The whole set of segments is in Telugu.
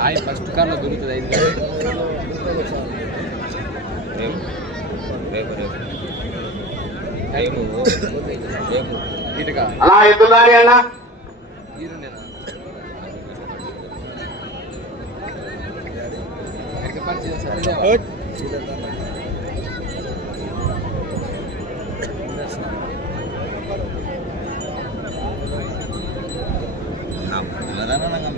ఆయన ఫస్ట్ కార్లో దొరుకుతుంది ఐదు రేపు రేపు రేపు టైము రేపు ఇటుగా అలా ఎద్దులారి అన్న ఈరుండేనా ఎక్కడికి పరిచయం సత్యదేవ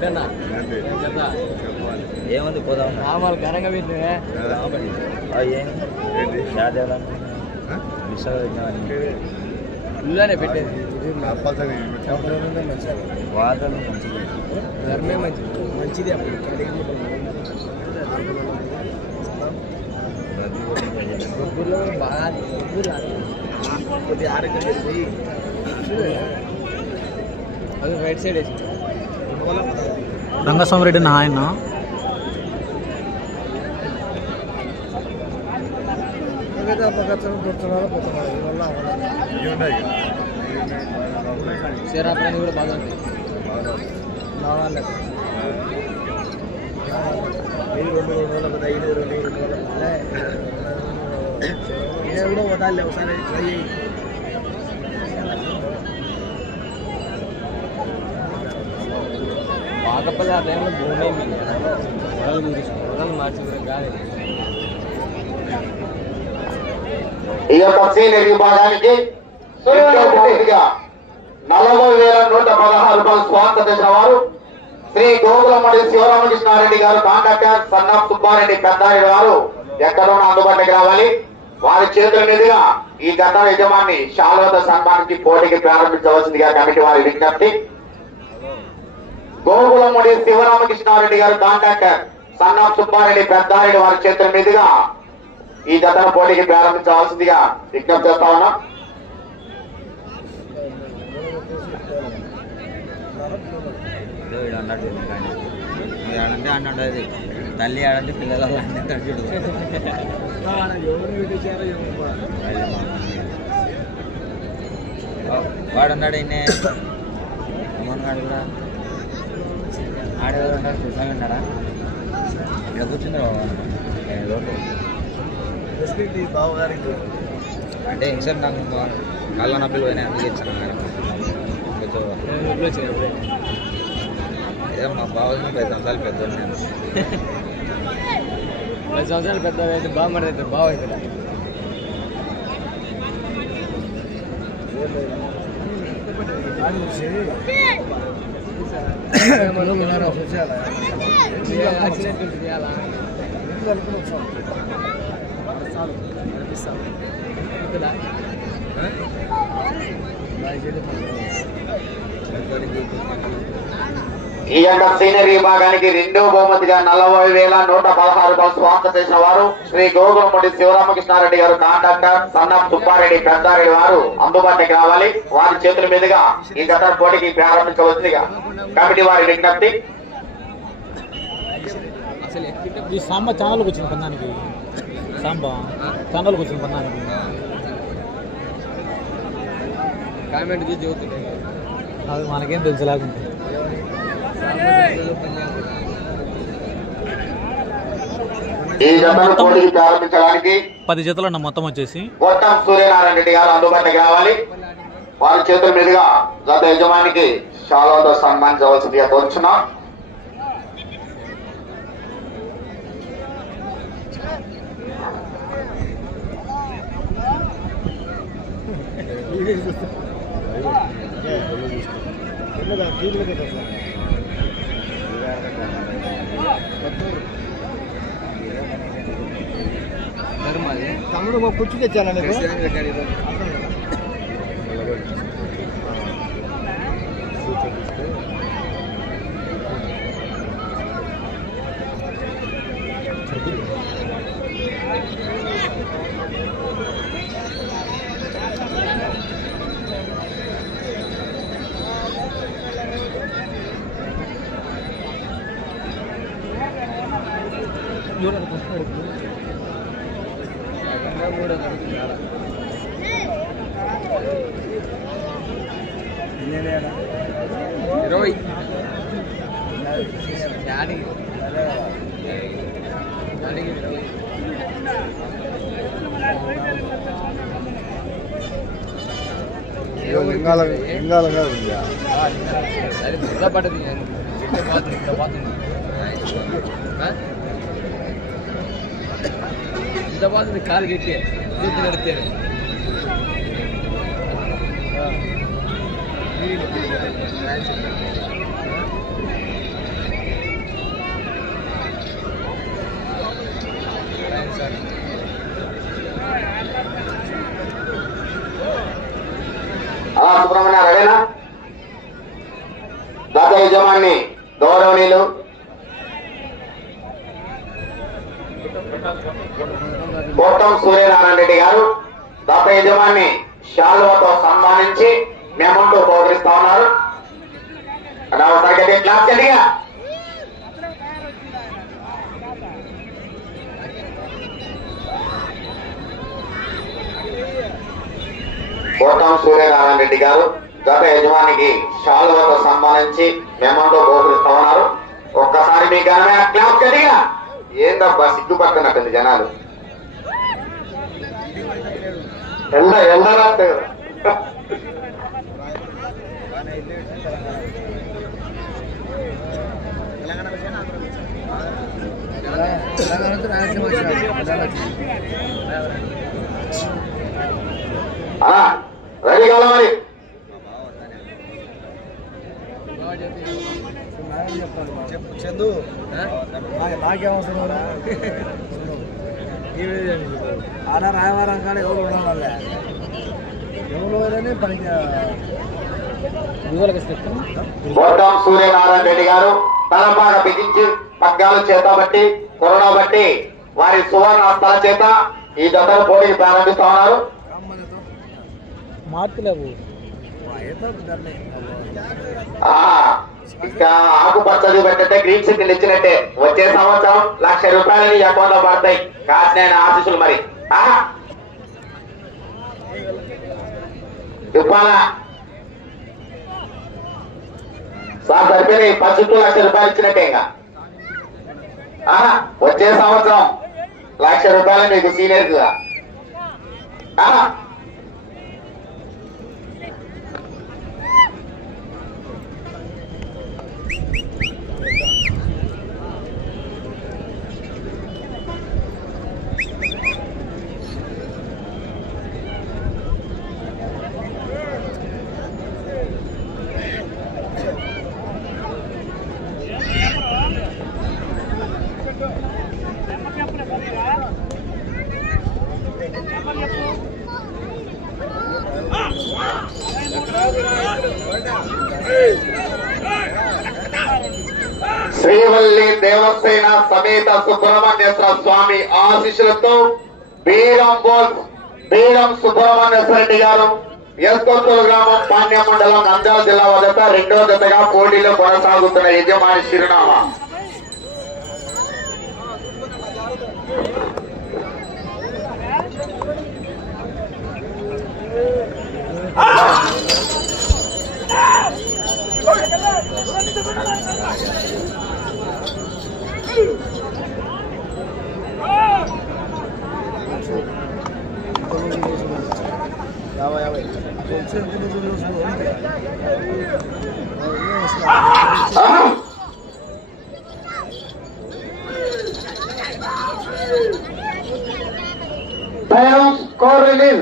చెప్తా ఏముంది పోదాం. మామూలు ఘనంగా పెట్టినే ఇల్లునే పెట్టేది. వాదలు మంచిది. ధర్మే మంచిది మంచిది అప్పుడు. గొప్పూరులో బాగా కొద్దిగా ఆరోగ్యం జరిగి అది రైట్ సైడ్ వేసి. రంగస్వామి రెడ్డి నా ఆయన శరాపురం కూడా బాగా ఉంటాయి కూడా వదాలి ఒకసారి ట్రై చేయి పాకపల్లి ఆ టైంలో భూమి ఏమి వడలు గురించి వడలు మార్చి కాదు ఈ యొక్క సీనియర్ విభాగానికి నలభై వేల నూట పదహారు రూపాయలు స్వాగత చేసిన వారు శ్రీ గోకులమడి శివరామకృష్ణారెడ్డి గారు కాంట్రాక్టర్ సన్నాఫ్ సుబ్బారెడ్డి పెద్దారెడ్డి వారు ఎక్కడోనో అందుబాటులోకి రావాలి. వారి చేతుల మీదుగా ఈ గత యజమాని శాల్వత సన్మానికి పోటీకి ప్రారంభించవలసిందిగా కమిటీ వారి విజ్ఞప్తి. గోకులముడి శివరామకృష్ణారెడ్డి గారు కాంట్రాక్టర్ సన్నాఫ్ సుబ్బారెడ్డి పెద్దారెడ్డి వారి చేతుల మీదుగా ఈ జతను పోటీకి ప్రారంభించవలసిందిగా విజ్ఞప్తి చేస్తా ఉన్నాం. అన్నది తల్లి ఆడంటే పిల్లలు చూడు వాడు అన్నాడు ఇన్నే కూడా. ఆడేవాడు ఉన్నాడు కూర్చొని ఉన్నాడా? ఇక్కడ కూర్చుంది అంటే ఇంకసారి నాకు కళ్ళ నొప్పులు ఇచ్చాను మేడం. కొంచెం ఏదో మా బావ పది సంవత్సరాలు పెద్ద నేను. పది సంవత్సరాలు పెద్ద అయితే బాగుమడి అవుతారు బాగా అవుతారు యాక్సిడెంట్ ఉంటుంది అలా ఉంటుందా? ఈ యొక్క సీనియర్ విభాగానికి రెండో బహుమతిగా నలభై వేల నూట పదహారు రూపాయలు స్వాగతం చేసిన వారు శ్రీ గోగులముడి శివరామకృష్ణారెడ్డి గారు కాంట్రాక్టర్ సన్నప్ సుబ్బారెడ్డి పెద్దారెడ్డి వారు అందుబాటులోకి రావాలి. వారి చేతుల మీదుగా ఈ గత పోటీకి ప్రారంభించవలసిందిగా కమిటీ వారి విజ్ఞప్తి. ఈ సాంబ ఛానల్కి వచ్చిన పన్నానికి సాంబ ఛానల్కి వచ్చిన పన్నానికి కామెంట్ మనకేం తెలుసులాగుంటుంది ఈ జతను పోటీకి ప్రారంభించడానికి పది జతలు అన్న మొత్తం వచ్చేసి. గొట్టం సూర్యనారాయణ రెడ్డి గారు అందుబాటులోకి రావాలి. వారి చేతుల మీదుగా గత యజమానికి శాలతో సన్మానించవలసిందిగా కోరుచున్నాం. ధర్మాది తమ్ముడు ఒక కుర్చీ తెచ్చాను నీకు సరిపోయింది ఎవరు వస్తున్నాడు ఇప్పుడు? మూడో తరగతి కాడ. ఇరవై యాడికి యాడికి ఇరవై లింగాల లింగాలంగా ఉందా ఆ, సరే పెద్ద పడ్డది చిన్న పోతుంది ఇక్కడ పోతుంది ఆ? ఇంత పోతుంది కాలు గట్టి ఎత్తి నడితే అలా సుబ్రహ్మణ్య రెడీనా గత యజమాని గౌరవనీయులు కోటం సూర్యనారాయణ రెడ్డి గారు గత యజమాని శాలువతో సన్మానించి మేమంటూ బోధిస్తా ఉన్నారు అలా ఒకసారి గట్టిగా క్లాస్ గట్టిగా కోటం సూర్యనారాయణ రెడ్డి గారు గత యజమానికి శాలువతో సన్మానించి మేమంటూ బోధిస్తా ఉన్నారు. ఒక్కసారి మీ ఘనమైన క్లాస్ గట్టిగా ఏందబ్బా సిగ్గుపడుతున్నట్టుంది జనాలు? ఎండ ఎండరాస్తే అలా రెడీ చెప్పు చందు. నాకేమవసరం ఆడ రాయవారం కాడ ఎవరు సూర్యనారాయణ రెడ్డి గారు తలపాగ బిగించి పగ్గాలు చేత బట్టి కరోనా బట్టి వారి సువర్ణ హస్తాల చేత ఈ జతను పోటీకి ప్రారంభిస్తా ఉన్నారు. మార్పులేవు. ఆ, ఇంకా ఆకుపచ్చది పెట్టంటే గ్రీన్ సిగ్నల్ ఇచ్చినట్టే. వచ్చే సంవత్సరం లక్ష రూపాయలు ఈ అకౌంట్లో పడతాయి. కాసిన ఆశీస్సులు మరి. చెప్పాలా సార్ సరిపోయి పసుపు లక్ష రూపాయలు ఇచ్చినట్టే ఇంకా. వచ్చే సంవత్సరం లక్ష రూపాయలు మీకు సీనియర్ దేవసేన సమేత సుబ్రహ్మణ్యేశ్వర స్వామి ఆశీస్సులతో బీరం బోల్ బీరం సుబ్రహ్మణ్యేశ్వర రెడ్డి గారు ఎస్కొత్తూరు గ్రామం పాండ్య మండలం నంద్యాల జిల్లా వద్ద రెండో జతగా పోటీలో కొనసాగుతున్న యజమాని చిరునామా Ah! యాభై యాభై. స్కోర్ రిలీజ్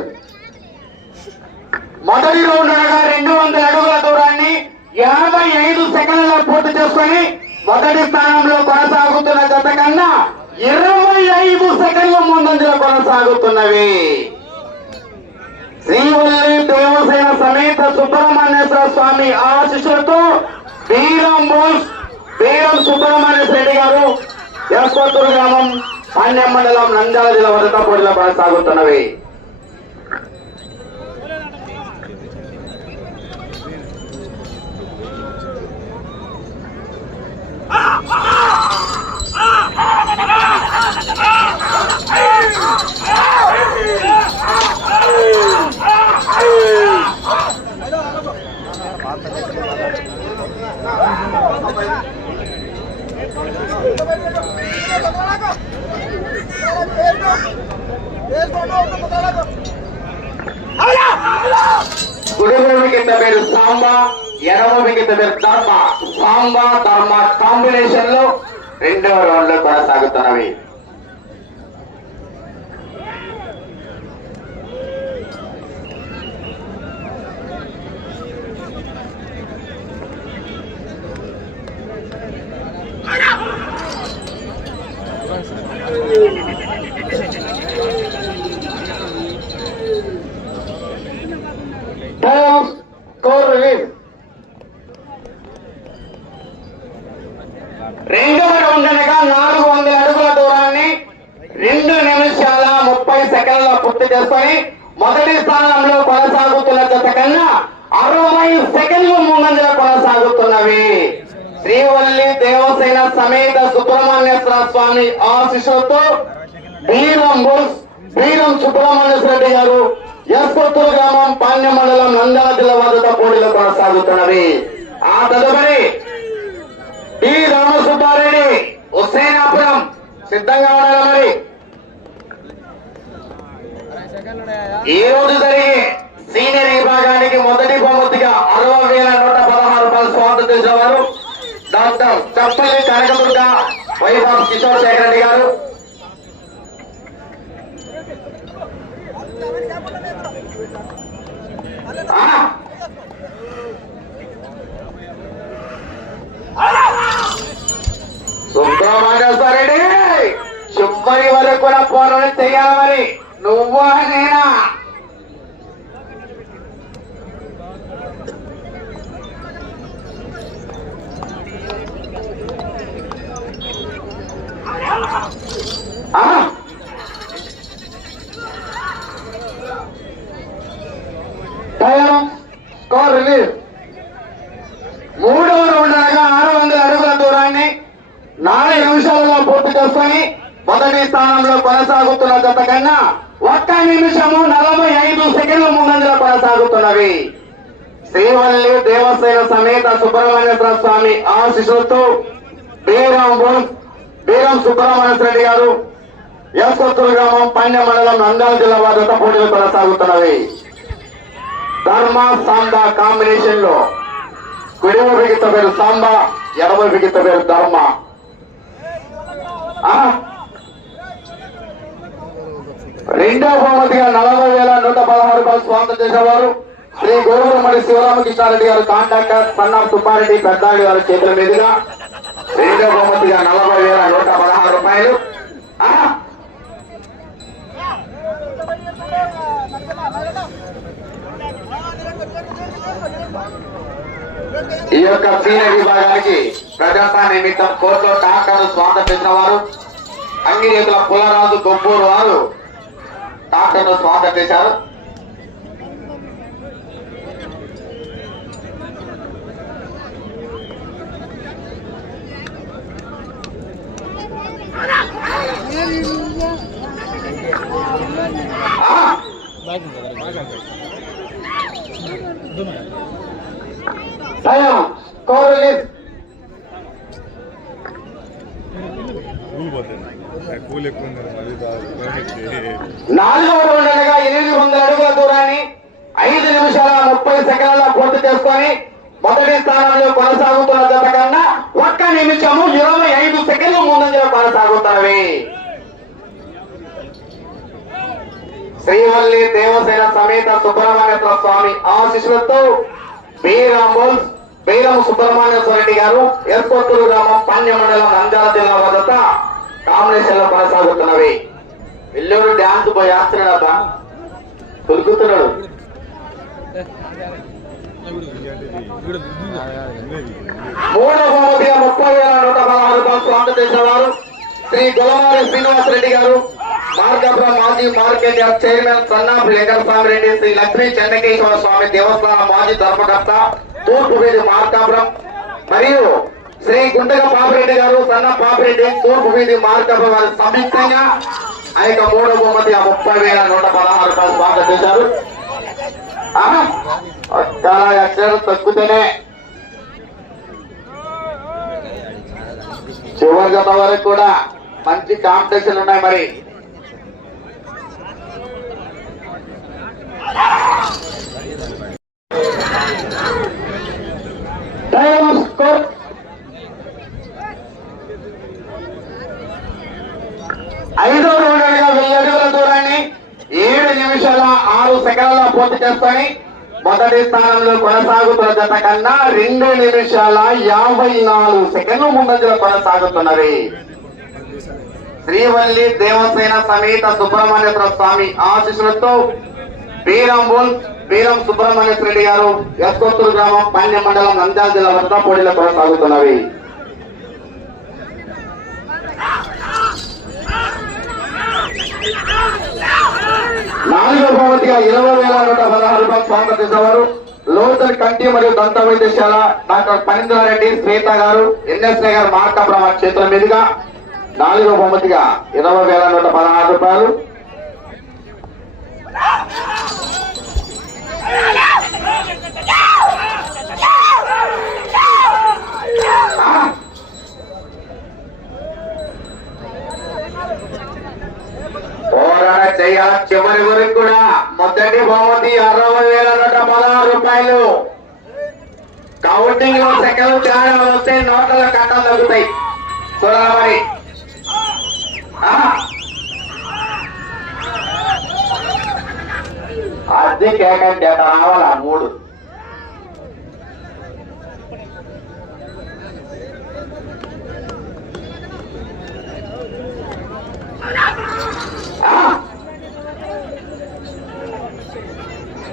మొదటి రౌండ్ అనగా రెండు వందల అడుగుల దూరాన్ని యాభై ఐదు సెకండ్ల పూర్తి చేసుకుని మొదటి స్థానంలో కొనసాగుతున్న గత కన్నా ఇరవై ఐదు సెకండ్ల ముందంజలో కొనసాగుతున్నవి. శ్రీవల్లి దేవసేన సమేత సుబ్రహ్మణ్యేశ్వర స్వామి ఆశీస్సులతో వీరం బోస్ వీరం సుబ్రహ్మణ్య రెడ్డి గారు ఎస్కొత్తూరు గ్రామం పాండ్యం మండలం నంద్యాల జిల్లా వరద పోటీలో కొనసాగుతున్నవి Ah! ఎడమ ధర్మ సాంబ ధర్మ కాంబినేషన్లో రెండవ రౌండ్లో కొనసాగుతున్నవి. రెండవ రౌండ్ అనగా నాలుగు వందల అడుగుల దూరాన్ని రెండు నిమిషాల ముప్పై సెకండ్ల పూర్తి చేసుకొని మొదటి స్థానంలో కొనసాగుతున్న జత కన్నా అరవై సెకండ్లు ముందంజలో కొనసాగుతున్నవి. శ్రీవల్లి దేవసేన సమేత సుబ్రహ్మణ్యేశ్వర స్వామి ఆశిషులతో బీరం బుల్స్ బీరం సుబ్రహ్మణ్యేశ్వర రెడ్డి గారు ఎస్కొత్తూరు గ్రామం పాండ్య మండలం నంద్యాల జిల్లా వద్ద పోటీలు కొనసాగుతున్నవి. ఆ తదుపరి డి రామసుబ్బారెడ్డి హుస్సేనాపురం సిద్ధంగా ఉండాలి మరి? ఈ రోజు జరిగే సీనియర్ విభాగానికి మొదటి బహుమతిగా అరవై వేల నూట పదహారు రూపాయలు స్వాగతం చేసేవారు డాక్టర్ చప్పల్లి కనకదుర్గ వైభవ్ కిషోర్ శేఖర్ రెడ్డి గారు. ఆ! చివరి వరకు కూడా పోరాటం చేయాలి మరి. నువ్వు నేనా? స్కోర్ రిలీజ్ మూడవ రౌండ్ అనగా ఆరు వందల అడుగుల దూరాన్ని నాలుగు నిమిషాలలో పూర్తి చేసుకొని మొదటి స్థానంలో కొనసాగుతున్న జత కన్నా ఒక్క నిమిషము నలభై ఐదు సెకండ్ల ముందంజలో కొనసాగుతున్నవి. శ్రీవల్లి దేవసేన సమేత సుబ్రహ్మణ్యేశ్వర స్వామి ఆశిషులతో బీరం బోస్ బీరం సుబ్రహ్మణ్య రెడ్డి గారు యశ్వత్తుల గ్రామం పన్నె మండలం నంద్యాల జిల్లా వారి జత పోటీలు కొనసాగుతున్నవి. ధర్మ సాంబా కాంబినేషన్లో కుడివ బిగిత పేరు సాంబా ఎడమ బిగిత పేరు ధర్మ. ఆ? రెండవ బహుమతిగా నలభై వేల నూట పదహారు రూపాయలు స్వాగతం చేసేవారు. శ్రీ గోగురమణి శివరామకృష్ణారెడ్డి గారు కాంట్రాక్టర్ సన్నా సుబ్బారెడ్డి పెద్దాడి గారి చేతుల మీదుగా రెండవ బహుమతిగా నలభై వేల నూట పదహారు రూపాయలు. ఈ యొక్క సీనియర్ విభాగానికి ప్రజాతా నిమిత్తం కోర్టులో టాక్టర్ స్వాగతం చేసిన వారు. అంగిరేతుల పుల్లరాజు గొప్పూరు వారు టాక్టర్ స్వాగతం చేశారు. ఆ! స్కోర్ రిలీజ్ నాలుగు నాలుగవ రౌండ్ అనగా ఎనిమిది వందల అడుగుల దూరాన్ని ఐదు నిమిషాల ముప్పై సెకండ్ల పూర్తి చేసుకొని మొదటి స్థానంలో కొనసాగుతున్న జత కన్నా ఒక్క నిమిషము ఇరవై ఐదు సెకండ్లు ముందంజలో కొనసాగుతున్నవి. శ్రీవల్లి దేవసేన సమేత సుబ్రహ్మణ్యేశ్వర స్వామి ఆశీస్సులతో బీరాంబోల్ బీరం సుబ్రహ్మణ్యేశ్వర రెడ్డి గారు ఎస్కొత్తూరు గ్రామం పాణ్య మండలం నంద్యాల జిల్లా వద్ద కాంబినేషన్లో కొనసాగుతున్నవి. ఎల్లూరు డ్యాన్స్ పోయి ఆస్తున్నాడబ్బా దొరుకుతున్నాడు వీడు మూడవ బహుమతిగా ముప్పై వేల నూట పదహారు రూపాయలు స్వాగతం వారు శ్రీ గొలవారి శ్రీనివాస్ రెడ్డి గారు మార్గపురం మాజీ market yard chairman Sannapu Venkataswamy Reddy Sri Lakshmi Chennakeshwara Swamy దేవస్థానం మాజీ ధర్మకర్త తూర్పు వీధి మార్కాపురం. మరియు శ్రీ గుండగ పాపిరెడ్డి గారు సన్న పాపిరెడ్డి తూర్పు వీధి మార్కాపురం వారి సంయుక్తంగా ఆ యొక్క మూడవ బహుమతి ఆ ముప్పై వేల నూట పదహారు రూపాయలు స్వాగతం చేశారు. ఆహా, తగ్గుతూనే. చివరి గత వరకు కూడా మంచి కాంపిటీషన్ ఉన్నాయి మరి. టైం స్కోర్ ఐదో రౌండ్గా వెయ్యి అడుగుల దూరాన్ని ఏడు నిమిషాల ఆరు సెకండ్ల పూర్తి చేసుకొని మొదటి స్థానంలో కొనసాగుతున్న జత కన్నా రెండు నిమిషాల యాభై నాలుగు సెకండ్లు ముందంజలో కొనసాగుతున్నవి శ్రీవల్లి దేవసేన సమేత సుబ్రహ్మణ్యేశ్వర స్వామి ఆశీస్సులతో బీరంబోల్ బీరం సుబ్రహ్మణ్య రెడ్డి గారు ఎస్కొత్తూరు గ్రామం పాండ్య మండలం నంద్యాల జిల్లా వద్ద పోటీలో కొనసాగుతున్నవి. నాలుగో బహుమతిగా ఇరవై వేల నూట పదహారు రూపాయలు స్వాగతం చేసేవారు. లోతల్ కంటి మరియు దంత వైద్యశాల డాక్టర్ పనీంద్రారెడ్డి శ్వేత గారు ఎన్ఎస్ఏ గారు మార్కాపురం క్షేత్రం మీదుగా నాలుగో బహుమతిగా ఇరవై వేల నూట పదహారు రూపాయలు. పోరాట చివరి వరకు కూడా మొదటి బహుమతి అరవై వేల నూట పదహారు రూపాయలు. కౌంటింగ్లో సెకండ్ తేడా వస్తే నోట్ల కట్టలు తగ్గుతాయి చూడాలి మరి. అది కేకంటే రావాలా? మూడు. Ah!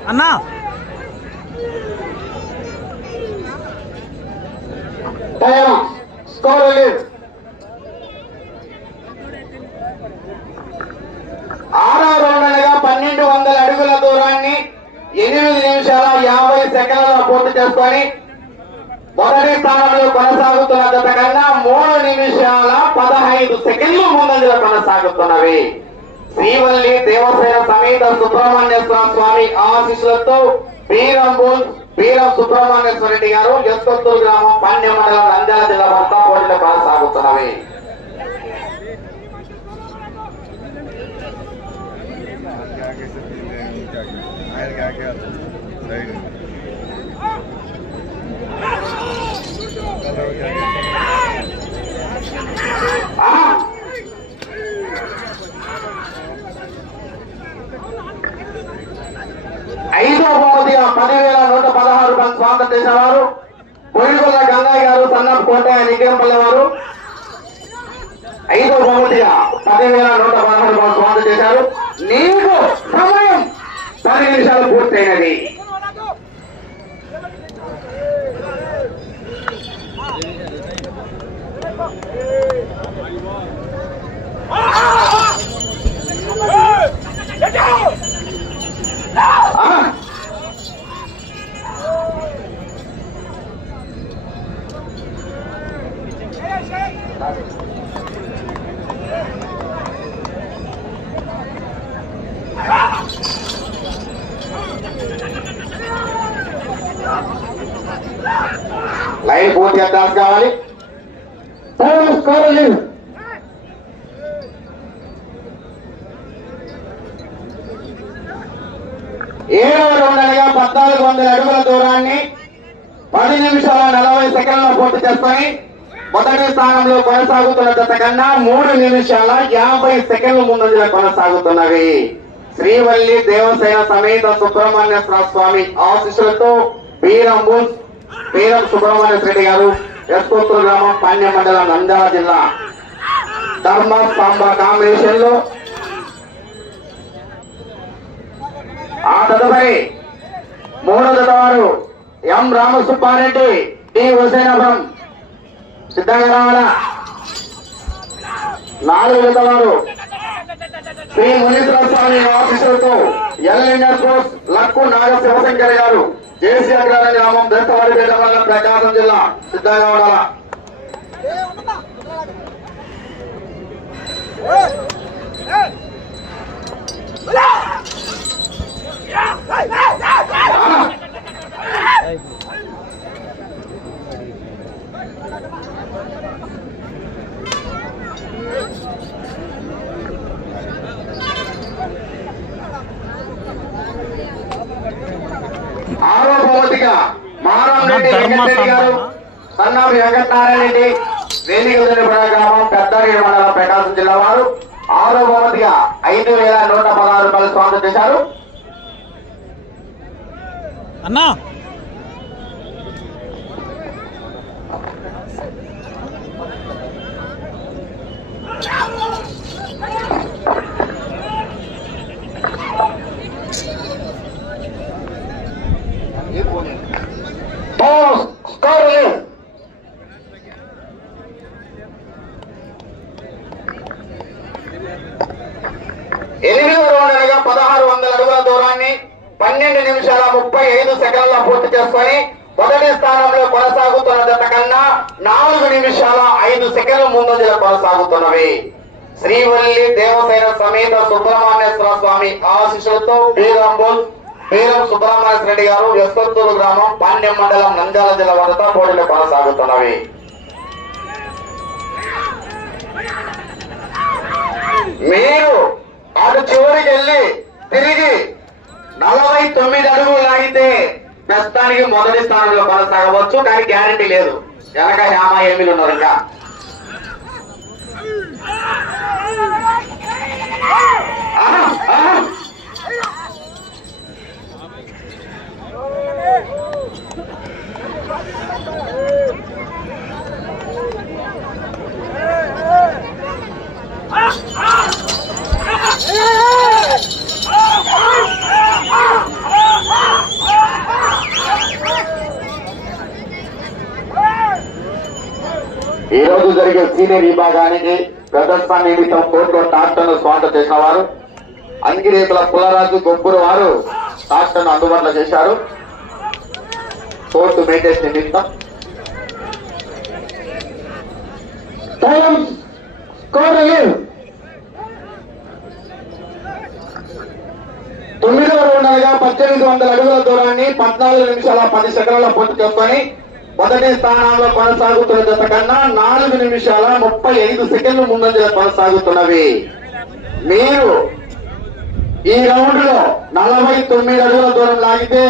అన్నా. స్కోర్ ఆరో పన్నెండు వందల అడుగుల దూరాన్ని ఎనిమిది నిమిషాల యాభై సెకండ్ల పూర్తి చేసుకొని మొదటి స్థానంలో కొనసాగుతున్న గత కన్నా మూడు నిమిషాల పదహైదు సెకండ్లు ముందంజలో కొనసాగుతున్నవి. శ్రీవల్లి దేవసేన సమేత సుబ్రహ్మణ్య స్వామి ఆశీస్సులతో బీరంబూల్ బీరం సుబ్రహ్మణ్యేశ్వర రెడ్డి గారు ఎస్కొత్తూరు గ్రామం పాండ్య మండలం నంద్యాల జిల్లా వద్ద పోటీలో కొనసాగుతున్నవి ఆకే రైట్ ఆ! ఐదో బహుమతిగా పదివేల నూట పదహారు స్వాగతం చేసేవారు. కోయిగొల్ల గంగయ్య గారు సన్నపు కోటయ్య నిగ్గంపల్లి వారు ఐదో బహుమతిగా పదివేల నూట పదహారు స్వాగతం చేశారు. నీకు సమయం పది నిమిషాలు పూర్తయినది. ఆ! లైన్ పూర్తి అడ్డాస్ కావాలి టైం స్కోర్ లేదు ఏడవ రౌండ్లుగా పద్నాలుగు వందల అడుగుల దూరాన్ని పది నిమిషాల నలభై సెకండ్ల పూర్తి చేసుకొని మొదటి స్థానంలో కొనసాగుతున్న జత నిమిషాల యాభై సెకండ్ల ముందంజలో కొనసాగుతున్నవి. శ్రీవల్లి దేవసేన సమేత సుబ్రహ్మణ్య స్వామి ఆశీస్సులతో బీరంబు బీరం సుబ్రహ్మణ్య రెడ్డి గారు ఎస్కోత్తూరు గ్రామం పాండ్య మండలం నంద్యాల జిల్లా. ధర్మ సాంబ కాంబినేషన్లో ఆ తదుపరి మూడో జత ఎం రామసుబ్బారెడ్డి టి హుసేనాపురం సిద్ధంగా రావాలా? నాలుగు జత శ్రీ మునీశ్వర స్వామి ఆఫీసులతో ఎల్ కోర్స్ లక్కు నాగ శివశంకర్ గారు. జేసీ అగ్రహార గ్రామం దత్తవారిపేట మండలం ప్రకాశం జిల్లా సిద్ధంగా ఉండాలా మారంరెడ్డి వెంకటరెడ్డి గారు సన్నామి వెంకటనారాయణ రెడ్డి వేదిక గ్రామం పెద్దగిరి మండలం ప్రకాశం జిల్లా వారు. ఆరో బహుమతిగా ఐదు వేల నూట పదహారు రూపాయలు స్వాగతం చేశారు. అన్నా. Todos, corre. ఎనిమిదవ రౌండ్ అనగా పదహారు వందల అడుగుల దూరాన్ని పన్నెండు నిమిషాల ముప్పై ఐదు సెకండ్ల పూర్తి చేసుకొని మొదటి స్థానంలో కొనసాగుతున్న జత కన్నా నాలుగు నిమిషాల ఐదు సెకండ్ల ముందంజలో కొనసాగుతున్నవి శ్రీవల్లి దేవసేన సమేత సుబ్రహ్మణ్యేశ్వర స్వామి ఆశిషులతో బీరంబుల్ బీరం సుబ్రహ్మణ్య రెడ్డి గారు యశ్వత్తూరు గ్రామం పాండ్యం మండలం నంద్యాల జిల్లా వద్ద పోటీలు కొనసాగుతున్నవి. మీరు అటు చివరికి వెళ్ళి తిరిగి నలభై తొమ్మిది అడుగులు లాగితే ప్రస్తుతానికి మొదటి స్థానంలో కొనసాగవచ్చు కానీ గ్యారంటీ లేదు. వెనక హేమ ఏమీలు ఉన్నారు ఇంకా? ఈ రోజు జరిగే సీనియర్ విభాగానికి ప్రదర్శన నిమిత్తం కోర్టులో టాక్టర్ను స్వాగతం చేసిన వారు. అంగిరేతుల పులరాజు గొప్పూరు వారు టాక్టర్ను అందుబాటులో చేశారు. కోర్టు మెయింటెన్స్ నిమిత్తం టైం స్కోర్ రిలీవ్ తొమ్మిదవ రౌండ్ అనగా పద్దెనిమిది వందల అడుగుల దూరాన్ని పద్నాలుగు నిమిషాల పది సెకండ్ల పూర్తి చేసుకొని మొదటి స్థానంలో కొనసాగుతున్న జత కన్నా నాలుగు నిమిషాల ముప్పై ఐదు సెకండ్లు ముందంజల కొనసాగుతున్నవి. మీరు ఈ రౌండ్లో నలభై తొమ్మిది అడుగుల దూరం లాగితే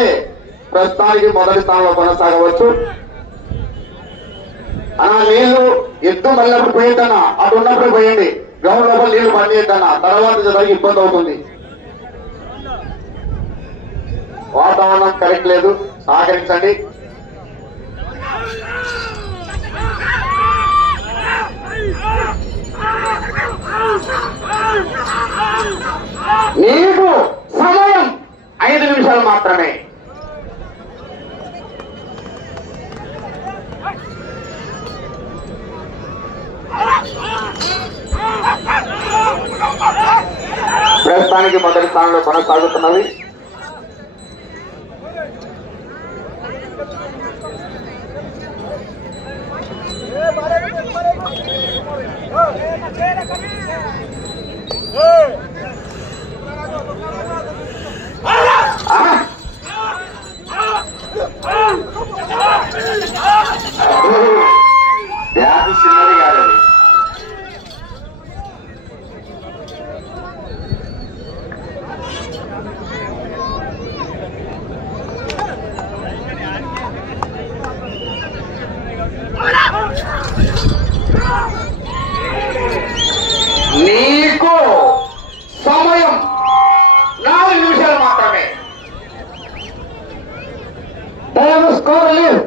ప్రస్తుతానికి మొదటి స్థానంలో కొనసాగవచ్చు. అలా నీళ్ళు ఎత్తు మళ్ళప్పుడు పోయేద్దన్నా అటు ఉన్నప్పుడు పోయండి. గ్రౌండ్ లోపల నీళ్ళు పనిచేద్దన్నా తర్వాత జరిగి ఇబ్బంది అవుతుంది. వాతావరణం కరెక్ట్ లేదు సహకరించండి. నీకు సమయం ఐదు నిమిషాలు మాత్రమే. ప్రస్తుతానికి మొదటి స్థానంలో కొనసాగుతున్నది వ్యాధి చిన్నది కాదు అది. నీకు సమయం నాలుగు నిమిషాలు మాత్రమే టైం స్కోర్ లీవ్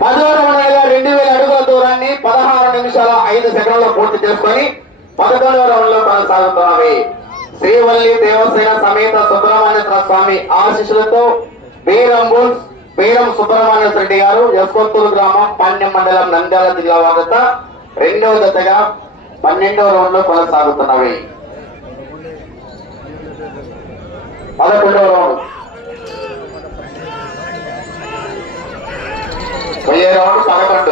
పదహారు వందల రెండు వేల అడుగుల దూరాన్ని పదహారు నిమిషాల ఐదు సెకండ్లో పూర్తి చేసుకొని పదకొండవ రౌండ్లో కొనసాగుతున్నవి శ్రీవల్లి దేవసేన సమేత సుబ్రహ్మణ్యేశ్వర స్వామి ఆశీస్సులతో బీరంబుల్ బీరం సుబ్రహ్మణ్య రెడ్డి గ్రామం పాండ్యం మండలం నంద్యాల జిల్లా వారత రెండవ దశగా పన్నెండవ రౌండ్లో కొనసాగుతున్నవి. పదకొండవ రౌండ్. పోయే రౌండ్ పదకొండు.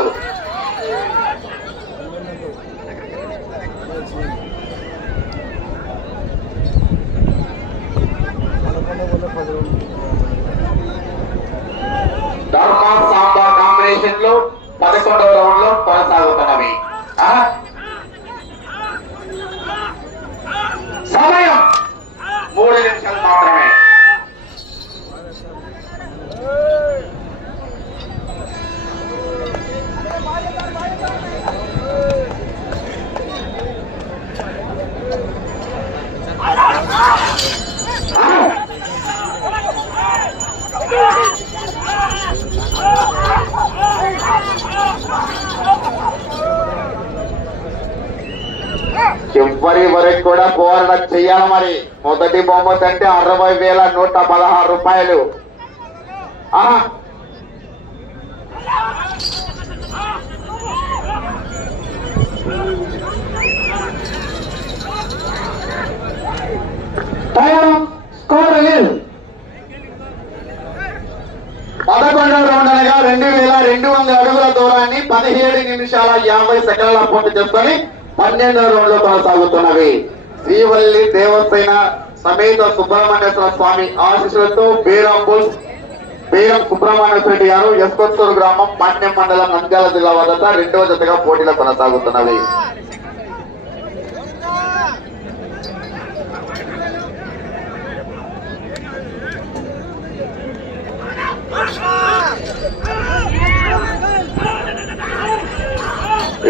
చివరి వరకు కూడా పోరాటం చెయ్యాలి మరి. మొదటి బహుమతి అంటే అరవై వేల నూట పదహారు రూపాయలు. ఆ, స్కోర్ రిలీజ్ పదకొండవ రౌండ్ అనగా రెండు వేల రెండు వందల అడుగుల దూరాన్ని పదిహేడు నిమిషాల యాభై సెకండ్ల పూర్తి చేసుకొని పన్నెండో రోజులు కొనసాగుతున్నవి. శ్రీవల్లి దేవసేన సమేత సుబ్రహ్మణ్యేశ్వర స్వామి ఆశీస్సులతో బీరంబుల్ బీరం సుబ్రహ్మణ్య రెడ్డి గారు యశ్వంతూరు గ్రామం పాండ్యం మండలం నంద్యాల జిల్లా వద్ద రెండవ జతగా పోటీలు కొనసాగుతున్నవి.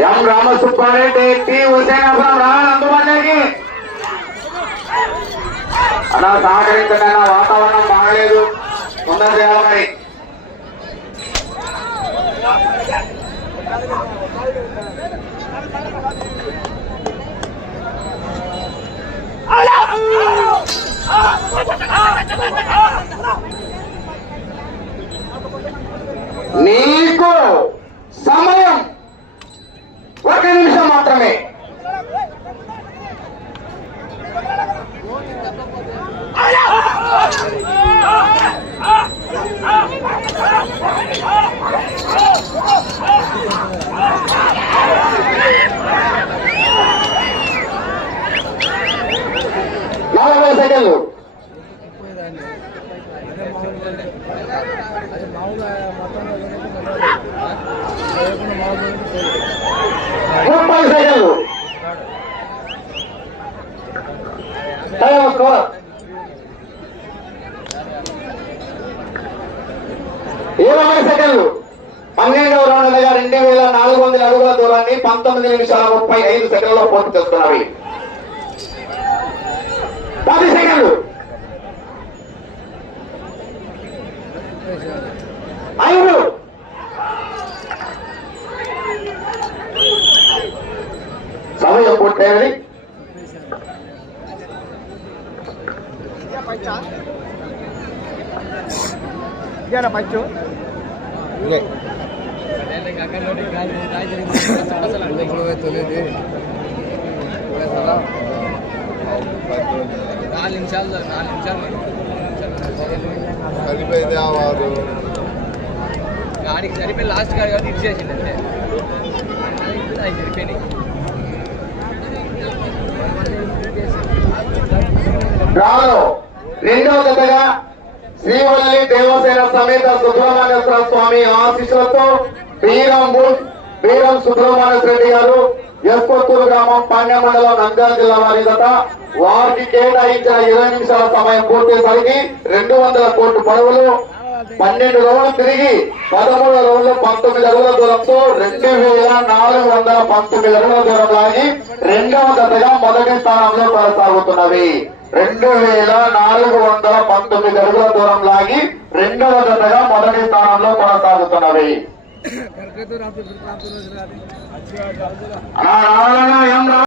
ఎం రామసుబ్బారెడ్డి టి హుసేనాపురం రా అందుబాటులోకి అలా సహకరించండి అన్న వాతావరణం బాగలేదు. ముందర చేయాలి మరి? నీకు సమయం ఒక నిమిషం మాత్రమే. నలభై సెకండ్లు. అది మామూలుగా మొత్తం మామూలుగా మొత్తంలో లేకుండా మామూలు ఇరవై సెకండ్లు పన్నెండవ రౌండ్ అనగా రెండు వేల నాలుగు వందల అడుగుల దూరాన్ని పంతొమ్మిది నిమిషాల ముప్పై ఐదు సెకండ్లో పూర్తి చేస్తున్నవి పది సెకండ్లు ఐదు సమయం పూర్తయింది ఇదేనా పంచు తెలియదు నాలుగు నిమిషాలు నాలుగు నిమిషాలు కలిపేది ఆవారు గాడికి సరిపోయి లాస్ట్ గాడి కాబట్టి ఇచ్చేసింది అంతే అది రెండవ జతగా శ్రీవల్లి దేవసేన సమేత సుబ్రహ్మణ్యేశ్వర స్వామి ఆశీస్సులతో బుల్ బీరం సుబ్రహ్మణ్య రెడ్డి గారు ఎస్కొత్తూరు గ్రామం పాండ్య మండలం నంద్యాల జిల్లా వారి గత వారికి కేటాయించిన ఇరవై నిమిషాల సమయం పూర్తయ్యేసరికి రెండు వందల కోట్లు పడవలు పన్నెండు రోజులు తిరిగి పదమూడు రోజులు పంతొమ్మిది అడుగుల దూరంతో రెండు వేల నాలుగు వందల పంతొమ్మిది అడుగుల దూరం లాగి రెండవ దశగా మొదటి స్థానంలో కొనసాగుతున్నవి. రెండు వేల నాలుగు వందల పంతొమ్మిది అడుగుల దూరం లాగి రెండవ జతగా మొదటి స్థానంలో కొనసాగుతున్నవి